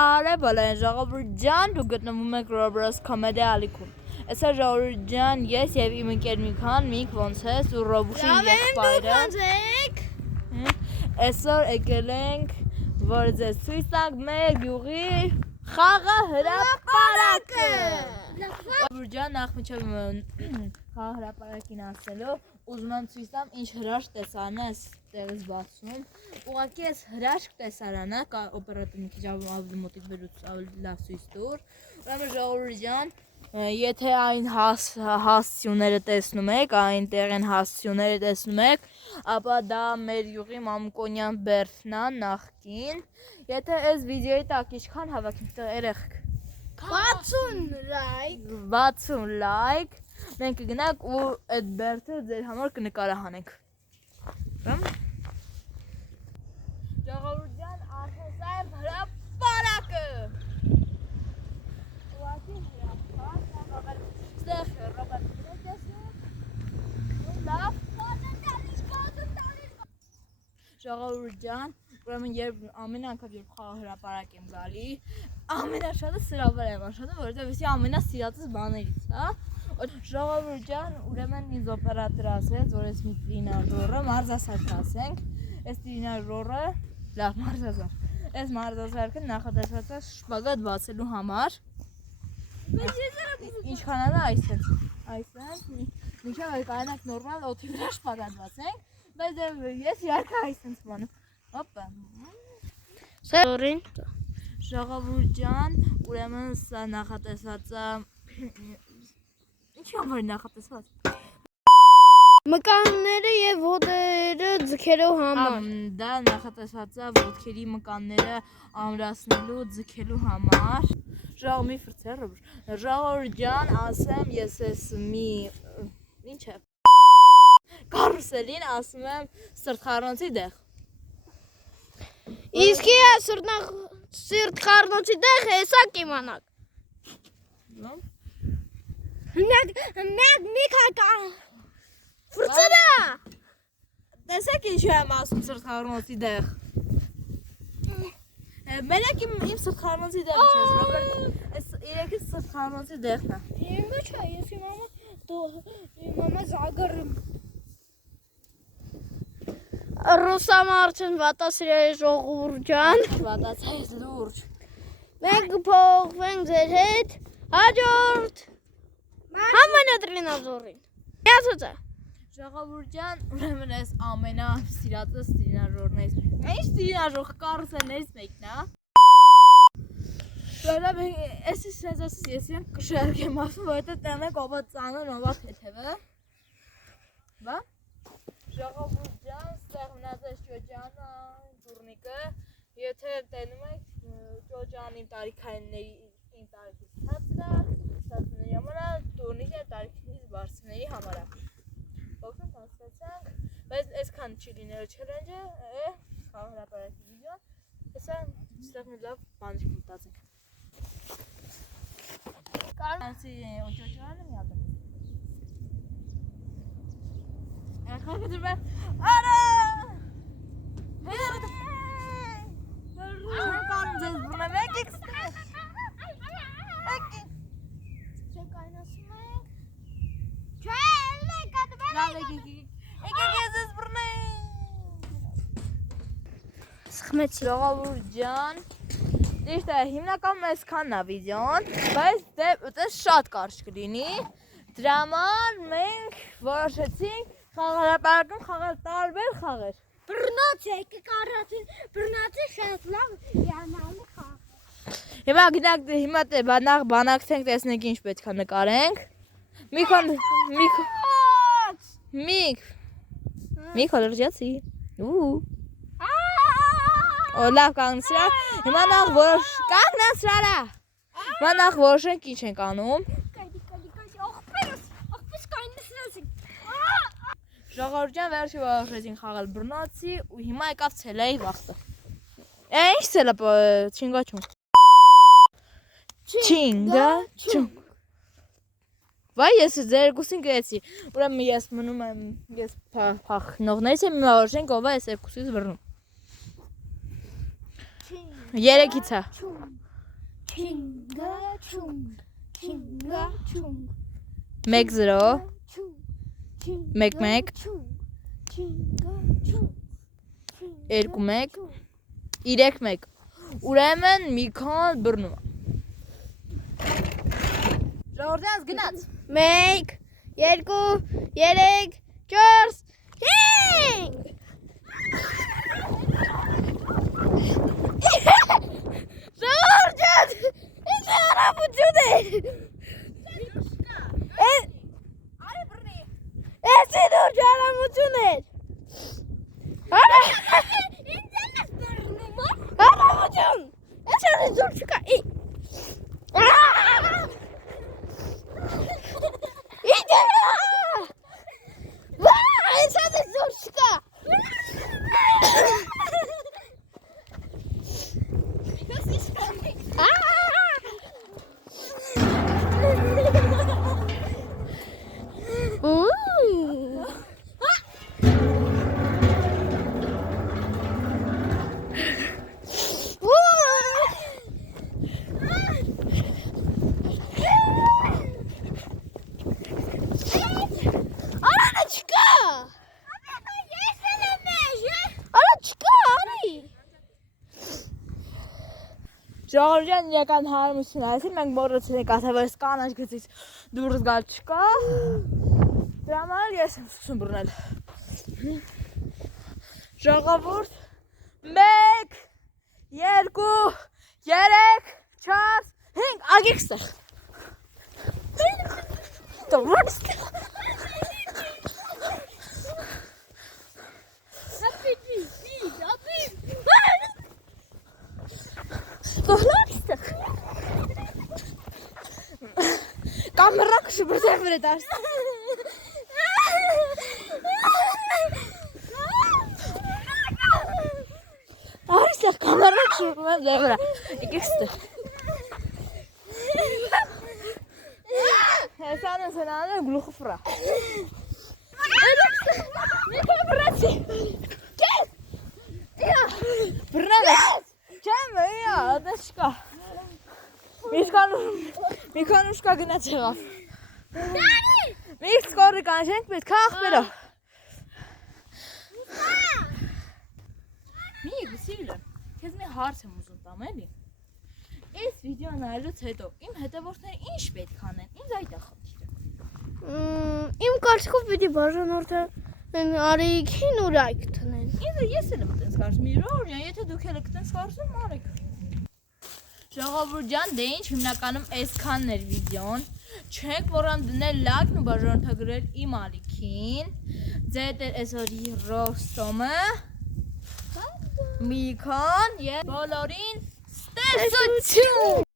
Արե բոլեն ժողովուրդ դու գտնվում եք Roblox Comedy ալիքում։ Այսօր ժողովուրդ ես եւ իմ ընկեր Միք ոնց ես ու Ռոբուշի եղբայրը։ Այսօր եկել ենք որ ձեզ ցույց տանք մեր յուղի խաղը հրապարակը։ Ժողովուրդ նախ մինչև խաղը հրապարակին ասելով ուզում եմ ցույց տամ ինչ հրաշք տեսարան է տեղից բացում։ Ուղղակի այս հրաշք տեսարանը օպերատորը մի քիչ ավելի մոտիկ բերուց ավելի լավ ցույց տուր։ Ուրեմն ժողովուրդ եթե այն հասցյուները տեսնում եք, այնտեղ են հասցյուները տեսնում եք, ապա դա մեր յուղի Մամկոնյան բերդն է նախկին։ Եթե այս վիդեոյի տակ ինչքան հավաքենք երեխեք 60 լայք մենք կգնանք ու այդ բերդը ձեր համար կնկարահանենք։ Ժողովուրդ արդեն սա է հրապարակը։ Ուղղակի հրապարակ, ստեղ Ռոբերտ լավ ժողովուրդ ուրեմն երբ ամեն անգամ երբ խաղ հրապարակ եմ գալի ամենաշատը սրա վրա եմ աշխատում որովհետև էսի ամենասիրածս բաներից է ժողովուրդ ուրեմն ինձ օպերատոր ասեց որ ես մի տրինաժորը մարզասարք ասենք այս տրինաժորը լավ մարզասարք այս մարզասարքը նախատեսված է շպագատ բացելու համար ինչքան է այսպես մինչև կարողանանք նորմալ օդի վրա շպագատ բացենք բայց ես իհարկե այսպես բանում հոպա սորին ժողովուրդ ուրեմն սա նախատեսված է ինչի համար նախատեսված մկանները եւ ոտերը ձգելու համար դա նախատեսված է ոտքերի մկանները ամրացնելու ձգելու համար ժողովի ֆրցեր ժողովուրդ ասեմ ես էս մի ինչ է կարուսելին ասում եմ սրտխառնոցի դեղ իսկ է սրտխառնոցի դեղ հեսա կիմանաք մեկ հակա ֆրցերա տեսեք ինչ եմ ասում սրտխառնոցի դեղ մենակ իմ սրտխառնոցի դեղը չես Ռոբերտ այս իրեքից սրտխառնոցի դեղն է ինքը չէ ես իմ մամա զագարım Ռուսամարցն վատասիրել ժողովուրդ վատացած լուրջ մենք փոխվենք ձեր հետ հաջորդ համանատրինազորին միացած է ժողովուրդ ուրեմն ես ամենասիրածս տրինաժորներից ինչ տրինաժոր կարուսելներից մեկն է Էսի սեզոս ես իրեն կշերք եմ ասում որովհետև տենեք ովա ծանր ովա թեթևը բա ժողովուրդ ստեղ մնացած ճոճանը դուրնիկը եթե տենում եք ճոճան իմ տարիքայինների իմ տարիքից ցածրների համար դուրնիկը տարիքից բարձրների համար է ոգն հասկացանք բայց այսքան չի լինելու չելենջը խաղ հրապարակի վիդեոն հեսա ստեղ մի լավ բանջիկ մտածենք կարանցի ճոճանը մի հատ Ախա դուրը արա Կարում ձեզ բռնեմ եկեք Չեկայնասում ենք Չէ ելեք ատվել եկեք ես ձեզ բռնեմ Սխմեցի Ժողովուրդ Ճիշտ է հիմնականում այսքանն է վիդեոն բայց դե շատ կարճ կլինի դրա համար մենք որոշեցինք խաղ հրապարակում խաղալ տարբեր խաղեր բռնոց եկեք առաջին բռնոցի շատ լավ յանալի խաղ Հիմա գնանք հիմա բանակցենք տեսնենք ինչ պետք է նկարենք Միք լրջացի լավ կանգնեցրա հիմա նախ որոշենք ինչ ենք անում Ժողովուրդ վերջի որոշեցին խաղալ բռնոցի ու հիմա եկավ ցելայի վախտը Ինչ ցելա չինգաչուն Չինգաչուն Վայ ես ձեր երկուսին գրեցի ուրեմն ես մնում եմ ես փախնողներից եմ որոշենք ով է այս երկուսից բռնում Երեքից է 1-0 1-1 2-1 3-1 Ուրեմն Միքան բռնում է Ժողովրդյանց գնաց 1 2 3 4 5 Ժողովրդյան Ինչ հարաբություն է Արի բռնի Էս ինչ հարաբություն է Հարաբություն Էս ինչ զոր չկա Իդե Էս ինչ զոր չկա Ժողովրդյան իրական հարմություն այսին մենք մոռացել կաթավես կանաչ գծից դուրս գալ չկա Դրա համար ես եմ սկսում բռնել Ժողովուրդ 1 2 3 4 5 ագեք ստեղ Դուրս ստեղ Камера շուտով վրա դարձ Արիսա կամերա շուտով վրա եկեք ստեղ Հեսանը սենանը գլուխը վրա Միկա բրացի Կես Բրնալը Չեմ վեյա ադես չկա Միքանուշկա գնաց եղավ Միք սկորի կանշենք պետք աղբերա Միք սիրլը Կեզ մի հարց եմ ուզում տամ էլի Այս վիդեո նայելուց հետո իմ հետևորդները ինչ պետք անեն ինձ այդ է խնդիրը Իմ կարծիքով պիտի բաժանորդեն Արեիքին ու լայք տնեն Ինձ ես էլ եմ տենց կարծում իրորյան եթե դուք էլ եք տենց կարծում արեք Ժողովուրդ ջան, դե ինչ հիմնականում այսքանն էր վիդեոն Չենք մոռան դնել լայքն ու բաժանորդագրել իմ ալիքին Ձեզ էր այսօրի Ռոստոմը Միքան և բոլորին ստեսություն